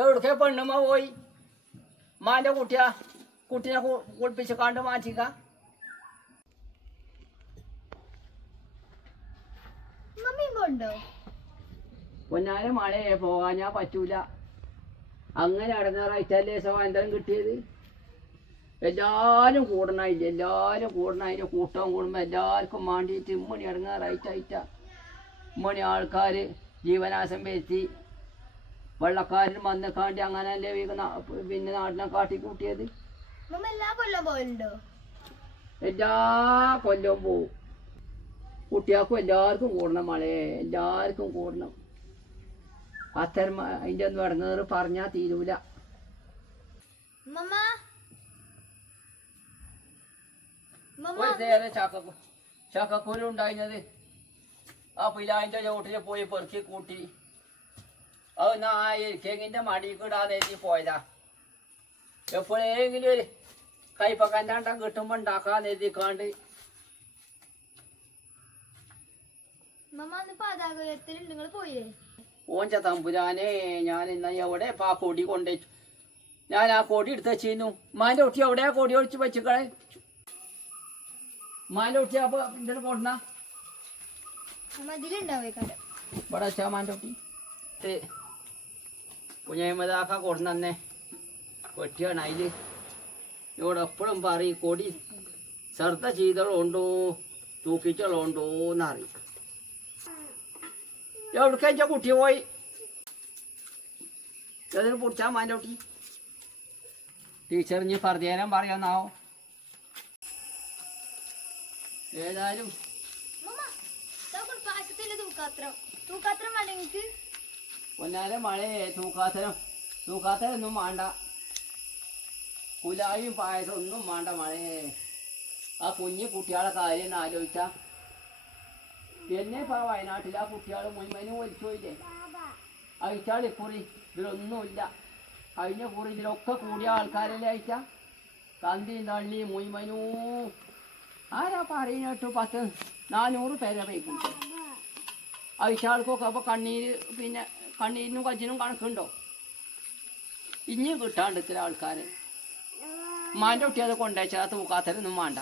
എവിടേക്കാ പെണ്ണുമ്മ പോയി? മാന്റെ കുട്ടിയാ കുട്ടീനെ കുളിപ്പിച്ച് കണ്ട് മാറ്റിക്ക. പൊന്നാലെ മഴയെ പോകാൻ പറ്റൂല. അങ്ങനെ അടങ്ങാറായിട്ടല്ലേ സ്വാതന്ത്ര്യം കിട്ടിയത്? എല്ലാവരും കൂടണമില്ല എല്ലാവരും കൂടണതിന് കൂട്ടവും കൂടുമ്പോൾ എല്ലാവർക്കും വേണ്ടിയിട്ട് ഇമ്മണി അടങ്ങാറായിട്ടായിട്ട ഇമ്മണി ആൾക്കാർ ജീവനാശം വരുത്തി. വെള്ളക്കാരൻ വന്ന കാണ്ടി അങ്ങനെ അല്ലേ പിന്നെ നാടിനെ കാട്ടി കൂട്ടിയത് എല്ലാ കൊല്ലം പോലുണ്ടോ എല്ലാ കൊല്ലവും പോവും. കുട്ടികൾക്കും എല്ലാവർക്കും കൂടണം മളെ എല്ലാവർക്കും കൂടണം. അത്തരം അതിന്റെ ഒന്നും ഇടങ്ങേറ് പറഞ്ഞാ തീരൂല. മമ്മ. മമ്മ. ഒരു നേരെ ചക്ക ചക്കക്കുരു ഉണ്ടായിരുന്നത്. ആ പിലാവിന്റെ ചോട്ടിൽ പോയി പെറുക്കി കൂട്ടി. അത് നായ മടി മടിയിൽ കിടാതെ പോയതാ. എപ്പോഴെങ്കിലും ഒരു കിട്ടുമ്പോ കിട്ടുമ്പോൾ ഉണ്ടാക്കാന്ന് എഴുതിക്കാണ്ട്. ഓൻ അന്ന് പതാകത്തിൽ നിങ്ങൾ പോയേ തമ്പുരാനെ ഞാൻ ഇന്ന എവിടെ ആ കൊടി കൊണ്ടു ഞാൻ ആ കൊടി എടുത്ത് വെച്ചിരുന്നു. മാന്റെ കുട്ടി എവിടെയാ കൊടി ഒഴിച്ച് വെച്ചിക്കളെ മാന്റെ കുട്ടി അപ്പൊ ഇതിലുണ്ടാവേ കാലം ഇവിടെ വെച്ചാ മാന്റെ കുട്ടി. കുഞ്ഞമ്മതാക്ക കൊണ്ടുവന്നെ വെട്ടിയാണ് അതിൽ ഇവിടെ എപ്പോഴും പറയും കൊടി ശ്രദ്ധ ചെയ്തളുണ്ടോ തൂക്കിച്ചളുണ്ടോ എന്നറിയും എവിടേക്കാ എന്റെ കുട്ടി പോയി? അതിന് പൊടിച്ചാൽ മാന്റെ കുട്ടി? ടീച്ചർ ഇനി പറഞ്ഞേരം പറയാന്നാവോ ഏതായാലും തൂക്കാത്രം. തൂക്കാത്രം വേണ്ട നിങ്ങക്ക്? പൊന്നാലെ മഴയെ തൂക്കാത്തരം. തൂക്കാത്തരൊന്നും വേണ്ട കുലായും പായസം ഒന്നും വേണ്ട മഴയെ ആ കുഞ്ഞു കുട്ടികളെ കാര്യം ആലോചിച്ച. എന്നെ ഇപ്പൊ വയനാട്ടിൽ ആ കുട്ടികൾ മുൻമനു വലിച്ചോയില്ലേ അയച്ചാൽ ഇക്കുറി ഇതിലൊന്നുമില്ല. കഴിഞ്ഞ കുറി ഇതിലൊക്കെ കൂടിയ ആൾക്കാരല്ലേ അയച്ച തന്തി തള്ളി മുയ്മനൂ ആരാ പറയുന്നിട്ട് പത്ത് നാനൂറ് പേരെ പൈക്കുണ്ട് അയച്ചാൾക്കൊക്കെ അപ്പോൾ കണ്ണീര് പിന്നെ കണ്ണീരിനും കജിനും കണക്കുണ്ടോ? ഇനിയും കിട്ടാണ്ട് ഇത്ര ആൾക്കാർ മാന്റെ കുട്ടി അത് കൊണ്ടുവച്ചാൽ തൂക്കാത്തരൊന്നും വേണ്ട.